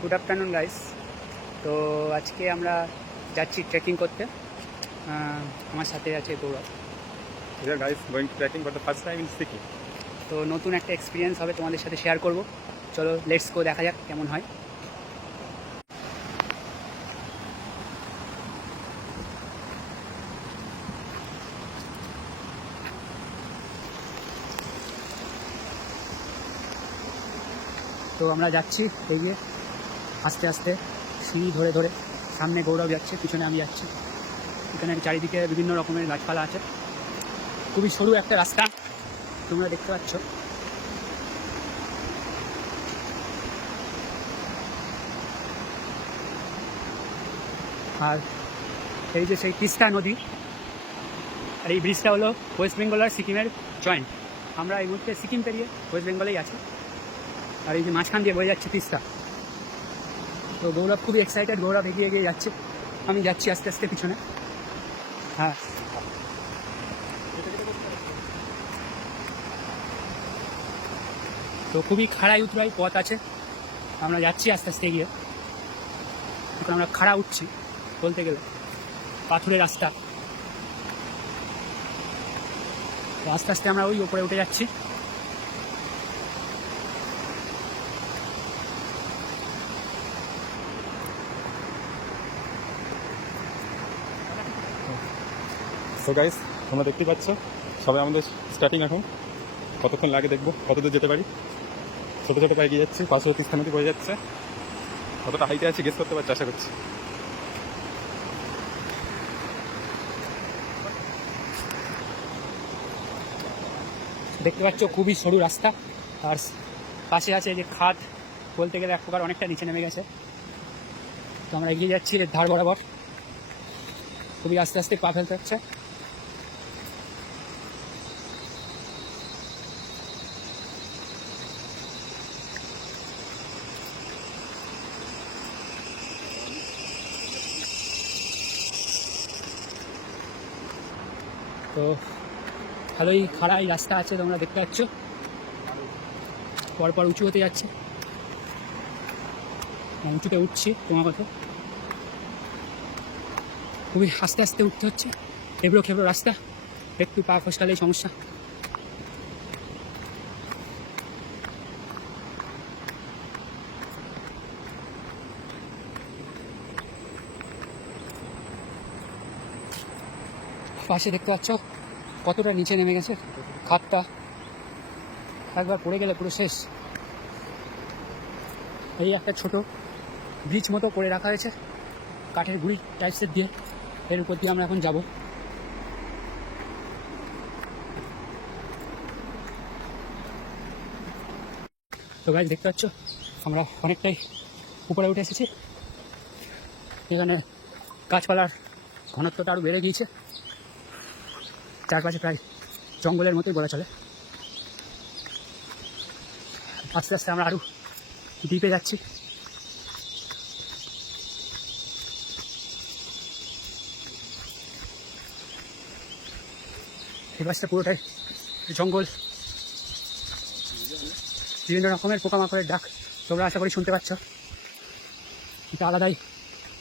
Good afternoon guys. তো আজকে আমরা যাচ্ছি ট্রেকিং করতে। আমার সাথে আছে গৌরব। Yeah, guys, going trekking for the first time in Sikkim. তো নতুন একটা এক্সপিরিয়েন্স হবে, তোমাদের সাথে শেয়ার করব। চলো লেটস গো, দেখা যাক কেমন হয়। তো আমরা যাচ্ছি এগিয়ে আস্তে আস্তে, সিঁড়ি ধরে ধরে। সামনে গৌরব যাচ্ছে, পিছনে আমি যাচ্ছি। এখানে চারিদিকে বিভিন্ন রকমের গাছপালা আছে। খুবই সরু একটা রাস্তা, তোমরা দেখতে পাচ্ছ। আর এই যে সেই তিস্তা নদী, আর এই ব্রিজটা হলো ওয়েস্ট বেঙ্গল আর সিকিমের জয়েন্ট। আমরা এই মুহূর্তে সিকিম পেরিয়ে ওয়েস্ট বেঙ্গলেই আছি। আর এই যে মাঝখান দিয়ে বয়ে যাচ্ছে তিস্তা। তো গৌরব খুবই এক্সাইটেড, গৌরব এগিয়ে এগিয়ে যাচ্ছে, আমি যাচ্ছি আস্তে আস্তে পিছনে। হ্যাঁ, তো খুবই খাড়াই উতরাই পথ আছে, আমরা যাচ্ছি আস্তে আস্তে এগিয়ে। এখন আমরা খাড়া উঠছি বলতে গেলে, পাথুরের রাস্তা। তো আস্তে আস্তে আমরা ওই উপরে উঠে যাচ্ছি। So guys, তোমরা দেখতে পাচ্ছ সবাই আমাদের স্টার্টিং। এখন কতক্ষণ লাগে দেখবো, কতদূর যেতে পারি। ছোটো ছোটো পায়ে গিয়ে যাচ্ছি, পাশে তিস্তা নদী বয়ে যাচ্ছে। কতটা হাইটে আছে গেস করতে পারছি আশা করছি। দেখতে পাচ্ছ খুবই সরু রাস্তা, আর পাশে আছে যে খাদ, বলতে গেলে এক প্রকার অনেকটা নিচে নেমে গেছে। তো আমরা এগিয়ে যাচ্ছি এর ধার বরাবর, খুবই আস্তে আস্তে পা ফেলতে হচ্ছে। তো ভালোই খাড়াই রাস্তা আছে, তোমরা দেখতে পাচ্ছ। পরপর উঁচু হতে যাচ্ছে, উঁচুতে উঠছি ক্রমাগত। খুবই আস্তে আস্তে উঠতে হচ্ছে, এবড়ো খেবড়ো রাস্তা, একটু পা ফসকালেই সমস্যা। পাশে দেখতে পাচ্ছ কতটা নিচে নেমে গেছে খাদটা, একবার পড়ে গেলে পুরো শেষ। এই একটা ছোট ব্রিজ মতো করে রাখা হয়েছে কাঠের গুঁড়ি টাইপসের দিয়ে, এর উপর দিয়ে আমরা এখন যাব। তো গাইজ দেখতে পাচ্ছ আমরা অনেকটাই উপরে উঠে এসেছি। এখানে গাছপালার ঘনত্বটা আরও বেড়ে গিয়েছে, চারপাশে প্রায় জঙ্গলের মতোই বলা চলে। আস্তে আস্তে আমরা আরও ডিপে যাচ্ছি। এই পাশটা পুরোটাই জঙ্গল, বিভিন্ন রকমের পোকামাকড়ের ডাক তোমরা আশা করি শুনতে পাচ্ছ। এটা আলাদাই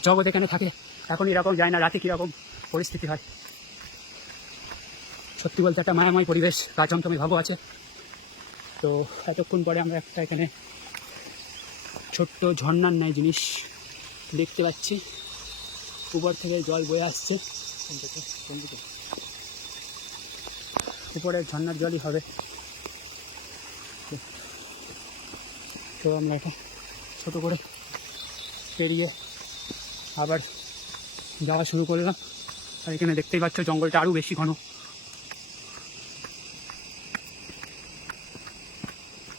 জগৎ এখানে থাকে। এখন এরকম যায় না, রাতে কীরকম পরিস্থিতি হয়। সত্যি বলতে একটা মায়াময় পরিবেশ, গা চমচমে ভাবও আছে। তো এতক্ষণ পরে আমরা একটা এখানে ছোট্ট ঝর্ণার ন্যায় জিনিস দেখতে পাচ্ছি, উপর থেকে জল বয়ে আসছে। উপরের ঝর্ণার জলই হবে। তো আমরা এটা ছোটো করে পেরিয়ে আবার যাওয়া শুরু করলাম। আর এখানে দেখতেই পাচ্ছ জঙ্গলটা আরও বেশি ঘন।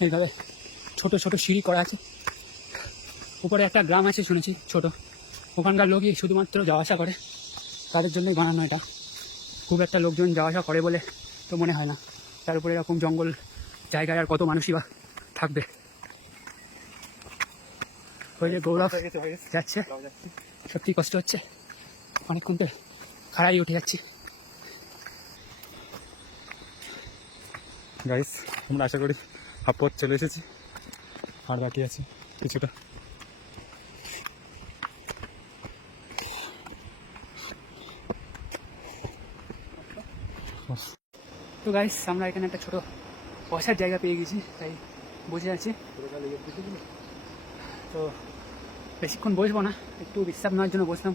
এইভাবে ছোট ছোট সিঁড়ি করা আছে। উপরে একটা গ্রাম আছে শুনেছি ছোট, ওখানকার লোকই শুধুমাত্র যাওয়া আসা করে, তাদের জন্যই বানানো এটা। খুব একটা লোকজন যাওয়া আসা করে বলে তো মনে হয় না। তার উপরে এরকম জঙ্গল জায়গায় আর কত মানুষই বা থাকবে। ওই যে গৌরব যাচ্ছে, সত্যি কষ্ট হচ্ছে, অনেকক্ষণ তো খাড়াই উঠে যাচ্ছি। গাইস, আমরা আশা করি হাফ পথ চলে এসেছি, আর বাকি আছে কিছুটা। তো গাইস আমরা এখানে একটা ছোট বসার জায়গা পেয়ে গেছি, তাই বসে আছি। তো বেশিক্ষণ বসবো না, একটু বিশ্রাম নেওয়ার জন্য বসলাম।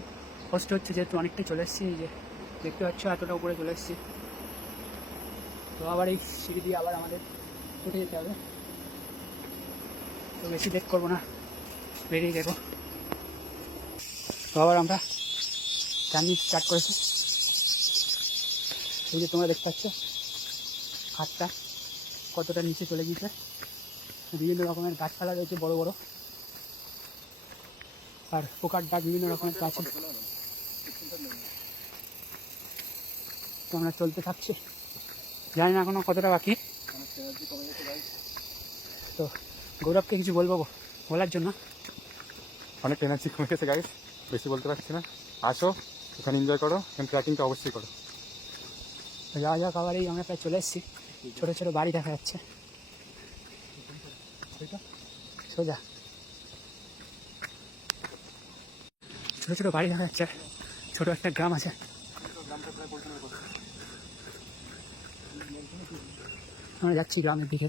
কষ্ট হচ্ছে যেহেতু অনেকটাই চলে এসেছি, এই যে দেখতে পাচ্ছ এতটা উপরে চলে এসেছি। তো আবার এই সিঁড়ি দিয়ে আবার আমাদের উঠে যেতে হবে। তো বেশি লেট করবো না, বেরিয়ে যাবো। তো আবার আমরা জার্নি স্টার্ট করেছি। এই যে তোমরা দেখতে পাচ্ছ হাতটা কতটা নিচে চলে গিয়েছে। বিভিন্ন রকমের গাছপালা রয়েছে বড় বড়, আর পোকার ডাক বিভিন্ন রকমের গাছ। তো আমরা চলতে থাকছি, জানি না এখনো কতটা বাকি। তো গৌরবকে কিছু বলবো বলার জন্য। অনেক এনার্জি কমে গেছে গাইস, বেশি বলতে পারছি না। আসো এখানে এনজয় করো, এখানে ট্রেকিংটা অবশ্যই করো। যাওয়া যাক, আবার এই আমরা প্রায় চলে এসেছি। ছোটো ছোটো বাড়ি দেখা যাচ্ছে সোজা, ছোটো ছোটো বাড়ি দেখা যাচ্ছে। ছোটো একটা গ্রাম আছে। আমরা যাচ্ছি গ্রামের দিকে,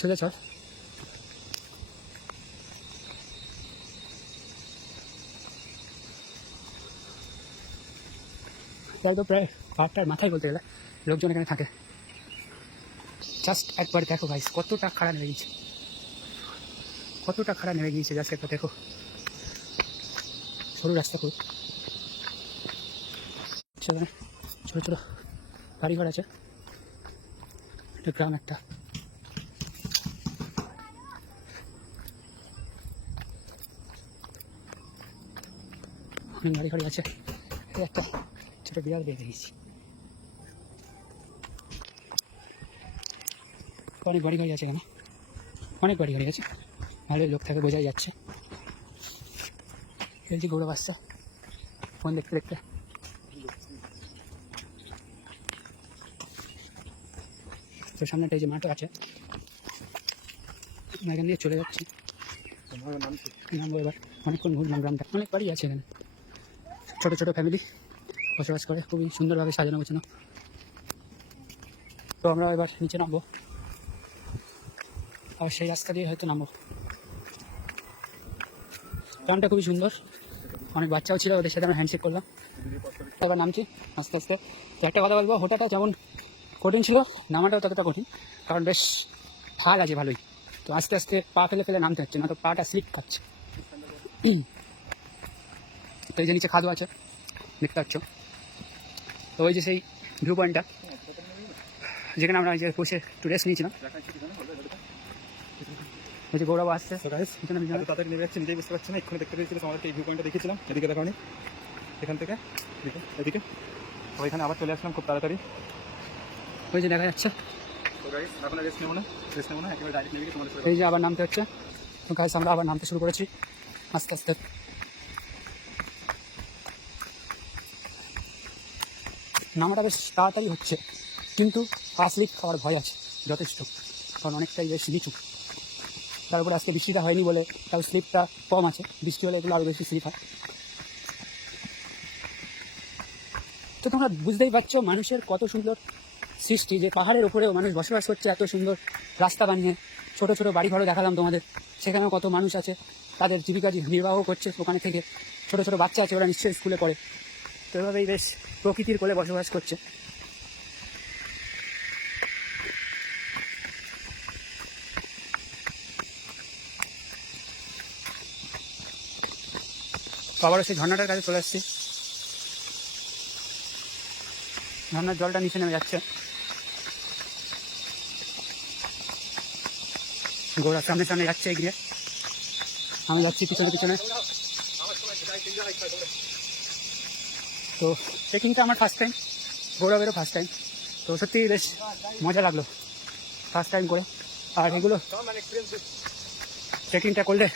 সোজা চল। একদম প্রায় পাহাড়টার মাথায় বলতে গেলে লোকজন এখানে থাকে। জাস্ট একবার দেখো ভাই কতটা খাড়া নেমে গিয়েছে, কতটা খাড়া নেমে গিয়েছে। জাস্ট একবার দেখো, সরু রাস্তা খুব, সেখানে ছোটো ছোটো বাড়িঘর আছে। একটা গ্রাম, একটা অনেক বাড়ি ঘড়ি আছে। এই একটা ছোটো বিড়াল বেঁধে দিয়েছি। অনেক বাড়ি গাড়ি আছে এখানে, অনেক বাড়ি গাড়ি আছে, ভালোই লোক থাকে বোঝাই যাচ্ছে। এই যে গৌরব আসছে ফোন দেখতে দেখতে। তো সামনেটা এই যে মাঠও আছে, এখান দিয়ে চলে যাচ্ছি। নামবো এবার, অনেকক্ষণ ঘুরলাম গ্রামটা। অনেক বাড়ি আছে এখানে, ছোটো ছোটো ফ্যামিলি বসবাস করে, খুবই সুন্দরভাবে সাজানো গোছানো। তো আমরা এবার নিচে নামবো, আবার সেই রাস্তা দিয়ে হয়তো নামবো। গ্রামটা খুবই সুন্দর, অনেক বাচ্চাও ছিল, ওদের সাথে আমরা হ্যান্ডশেক করলাম। এবার নামছি আস্তে আস্তে। তো একটা কথা বলবো, হোটাটা যেমন কঠিন ছিল, নামাটাও ততটা কঠিন, কারণ বেশ ঢাল আছে ভালোই। তো আস্তে আস্তে পা ফেলে ফেলে নামতে হচ্ছে, না তো পাটা স্লিপ খাচ্ছে। তো এই যে নিচে খাদও আছে দেখতে পাচ্ছ। তো ওই যে সেই ভিউ পয়েন্টটা, যেখানে আমরা যে বসে একটু রেস্ট নিয়েছিলাম। ওই যে গৌরব আসছে, তাদের নেমে যাচ্ছে, নিজেই বুঝতে পারছি না। এক্ষুনি দেখতে পেয়েছিল আমাদেরকে এই ভিউ পয়েন্টটা দেখেছিলাম, এদিকে দেখো নি, এখান থেকে এদিকে। তো এখানে আবার চলে আসলাম খুব তাড়াতাড়ি। ওই যে দেখা যাচ্ছে। তো গাইস এখন রেস্ট নেবো না, একেবারে ডাইরেক্ট নেমে গিয়ে তোমাদের সাথে। এই যে আবার নামতে হচ্ছে। তো গাইস আমরা আবার নামতে শুরু করেছি আস্তে আস্তে। নামাটা বেশ তাড়াতাড়ি হচ্ছে, কিন্তু পা স্লিপ খাওয়ার ভয় আছে যথেষ্ট, কারণ অনেকটাই বেশ নিচু। তারপরে আজকে বৃষ্টিটা হয়নি বলে তার স্লিপটা কম আছে, বৃষ্টি হলে এগুলো আরও বেশি স্লিপ হয়। তো তোমরা বুঝতেই পারছো মানুষের কত সুন্দর সৃষ্টি, যে পাহাড়ের ওপরেও মানুষ বসবাস করছে, এত সুন্দর রাস্তা বানিয়ে। ছোটো ছোটো বাড়ি ঘরও দেখালাম তোমাদের, সেখানেও কত মানুষ আছে, তাদের জীবিকা নির্বাহ করছে ওখানে থেকে। ছোটো ছোটো বাচ্চা আছে, ওরা নিশ্চয়ই স্কুলে পড়ে। তো এভাবেই বেশ প্রকৃতির কোলে বসবাস করছে। তো আবারও সেই ঝর্ণাটার কাছে চলে আসছি। ঝর্ণার জলটা নিচে নেমে যাচ্ছে। গোড়া সামনে সামনে যাচ্ছে এগিয়ে, আমি যাচ্ছি পিছনে পিছনে। তো ট্রেকিংটা আমার ফার্স্ট টাইম, গৌরবেরও ফার্স্ট টাইম। তো সত্যি বেশ মজা লাগলো ফার্স্ট টাইম করে। আর এগুলো ট্রেকিংটা করলে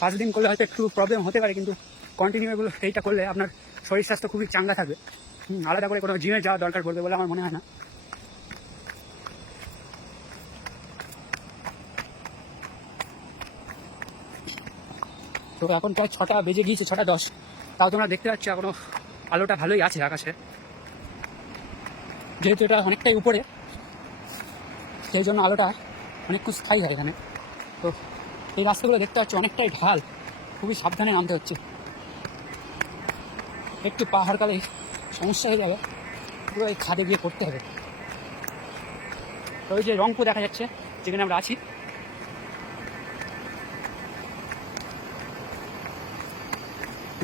5 দিন করলে হয়তো একটু প্রবলেম হতে পারে, কিন্তু কন্টিনিউ এগুলো এইটা করলে আপনার শরীর স্বাস্থ্য খুবই চাঙ্গা থাকবে। আলাদা করে কোনো জিমে যাওয়া দরকার পড়বে বলে আমার মনে হয় না। তো এখন প্রায় 6টা বেজে গিয়েছে, 6টা 10। তাও তোমরা দেখতে পাচ্ছ এখনো আলোটা ভালোই আছে আকাশে। যেহেতু এটা অনেকটাই উপরে, সেই জন্য আলোটা অনেকক্ষণ স্থায়ী হয় এখানে। তো এই রাস্তাগুলো দেখতে পাচ্ছি অনেকটাই ঢাল, খুবই সাবধানে নামতে হচ্ছে। একটু পা হারকালেই সমস্যা হয়ে যাবে, পুরো এই খাদে গিয়ে পড়তে হবে। তো ওই যে রংপুর দেখা যাচ্ছে যেখানে আমরা আছি,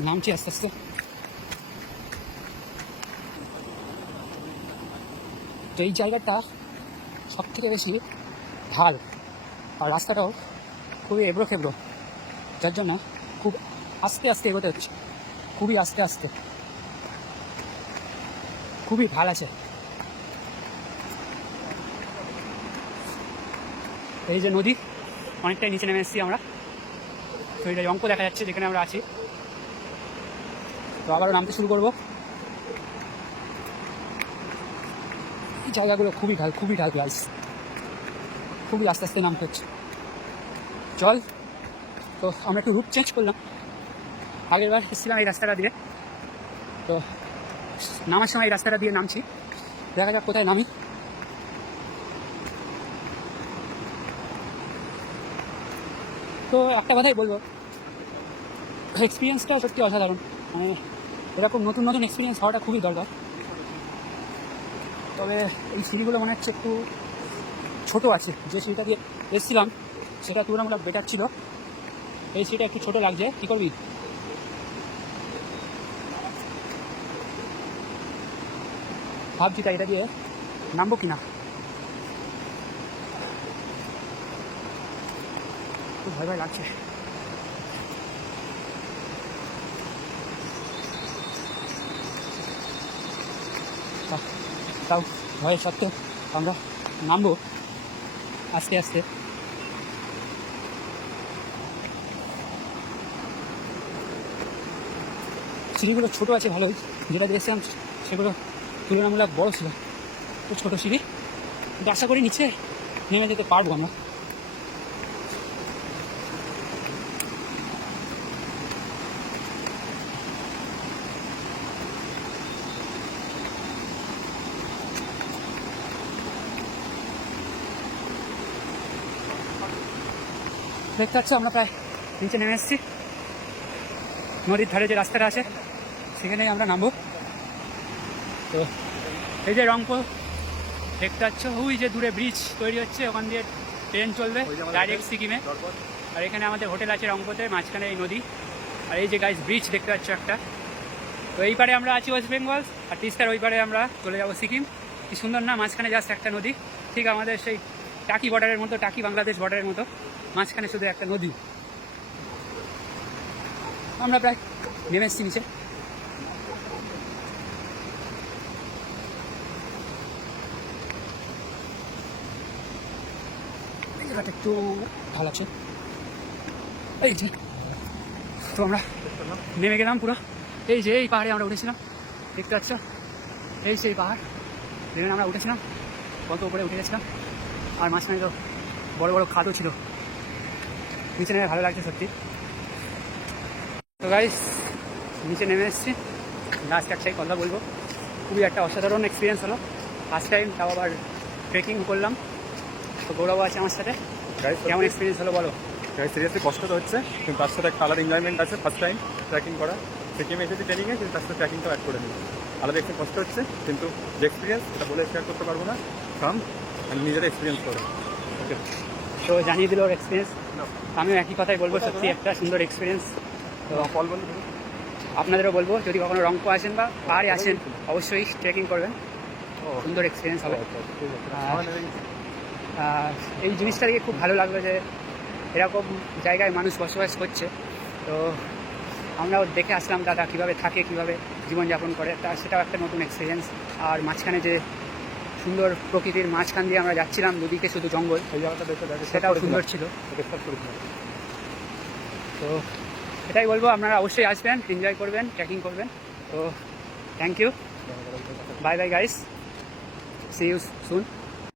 নামছি আস্তে আস্তে। তো এই জায়গাটা সব থেকে বেশি ঢাল, আর রাস্তাটাও খুবই এবড়ো খেবড়ো, যার জন্য খুব আস্তে আস্তে এগোতে হচ্ছে, খুবই আস্তে আস্তে, খুবই ঢাল আছে। এই যে নদী, অনেকটাই নিচে নেমে এসেছি আমরা। তো এটা অঙ্ক দেখা যাচ্ছে যেখানে আমরা আছি। তো আবারও নামতে শুরু করবো। এই জায়গাগুলো খুবই ঢাল, খুবই ঢাল গাইস, খুবই আস্তে আস্তে নামতে হচ্ছে। চল, তো আমরা একটু রুট চেঞ্জ করলাম। আগের বার এসেছিলাম এই রাস্তাটা দিয়ে, তো নামার সময় এই রাস্তাটা দিয়ে নামছি। দেখা যাক কোথায় নামি। তো একটা কথাই বলবো, এক্সপিরিয়েন্সটাও সত্যি অসাধারণ। মানে এরকম নতুন নতুন এক্সপিরিয়েন্স হওয়াটা খুবই দরকার। তবে এই সিঁড়িগুলো মনে হচ্ছে একটু ছোটো আছে, যে সিঁড়িটা দিয়ে এসেছিলাম সেটা তুলনামূলক বেটার ছিল। এই সিঁড়িটা একটু ছোটো লাগছে, কী করবি? ভাবছি তাই এটা দিয়ে নামবো কিনা। খুব ভয় ভয় লাগছে। তাও ভয়ের সত্ত্বেও আমরা নামবো আস্তে আস্তে। সিঁড়িগুলো ছোটো আছে ভালোই, যেটা দেখছিলাম সেগুলো তুলনামূলক বড় ছিল। তো ছোটো সিঁড়ি, কিন্তু আশা করি নিচে নেমে যেতে পারবো আমরা। দেখতে পাচ্ছি আমরা প্রায় নিচে নেমে এসেছি। নদীর ধারে যে রাস্তাটা আছে সেখানেই আমরা নামবো। তো এই যে রংপুর দেখতে পাচ্ছ, ওই যে দূরে ব্রিজ তৈরি হচ্ছে, ওখান দিয়ে ট্রেন চলবে ডাইরেক্ট সিকিমে। আর এখানে আমাদের হোটেল আছে রংপুরে, মাঝখানে এই নদী। আর এই যে গাইস ব্রিজ দেখতে পাচ্ছ একটা। তো এই পারে আমরা আছি ওয়েস্ট বেঙ্গল, আর তিস্তার ওই পারে আমরা চলে যাবো সিকিম। কি সুন্দর না, মাঝখানে জাস্ট একটা নদী, ঠিক আমাদের সেই টাকি বর্ডারের মতো, টাকি বাংলাদেশ বর্ডারের মতো, মাঝখানে শুধু একটা নদী। আমরা প্রায় নেমে এসেছি নিচে। জায়গাটা একটু ভালো আছে। এই যে তো আমরা নেমে গেলাম পুরো। এই যে এই পাহাড়ে আমরা উঠেছিলাম, দেখতে পাচ্ছ, এই সেই পাহাড় যেখানে আমরা উঠেছিলাম, কত উপরে উঠে গেছিলাম। আর মাঝখানে তো বড় বড় খাদও ছিল, নিচে নেমে ভালো লাগছে সত্যি। তো গাইস নিচে নেমে এসেছি, লাস্ট একটাই কথা বলবো, খুবই একটা অসাধারণ এক্সপিরিয়েন্স হলো। ফার্স্ট টাইম, তাও আবার ট্রেকিং করলাম। তো গৌরব আছে আমার সাথে, কেমন এক্সপিরিয়েন্স হলো বলো? সিরিয়াসলি কষ্ট তো হচ্ছে, কিন্তু তার সাথে একটা আলাদা এনজয়মেন্ট আছে। ফার্স্ট টাইম ট্রেকিং করা, সিকিমে এসেছি ট্রেনিংয়ে, কিন্তু তার সাথে ট্রেকিংটাও অ্যাড করে নিই। আলাদা একটু কষ্ট হচ্ছে, কিন্তু যে এক্সপিরিয়েন্স এটা বলে শেয়ার করতে পারবো না, কারণ আমি নিজেরা এক্সপিরিয়েন্স করো। ওকে, তো জানিয়ে দিল ওর এক্সপিরিয়েন্স। আমিও একই কথাই বলবো, সত্যি একটা সুন্দর এক্সপিরিয়েন্স। তো ফল বলবো, আপনাদেরও বলবো, যদি কখনো রংপুর আসেন বা পাহাড়ে আসেন, অবশ্যই ট্রেকিং করবেন, সুন্দর এক্সপিরিয়েন্স হবে। এই জিনিসটা দেখে খুব ভালো লাগলো যে এরকম জায়গায় মানুষ বসবাস করছে। তো আমরাও দেখে আসলাম দাদা কীভাবে থাকে, কীভাবে জীবনযাপন করে, তা সেটাও একটা নতুন এক্সপিরিয়েন্স। আর মাঝখানে যে সুন্দর প্রকৃতির মাঝখান দিয়ে আমরা যাচ্ছিলাম, দুদিকে শুধু জঙ্গল, এই জায়গাটা দেখে সেটাও সুন্দর ছিল। তো এটাই বলবো, আপনারা অবশ্যই আসবেন, এনজয় করবেন, ট্রেকিং করবেন। তো thank you, bye bye guys, see you soon.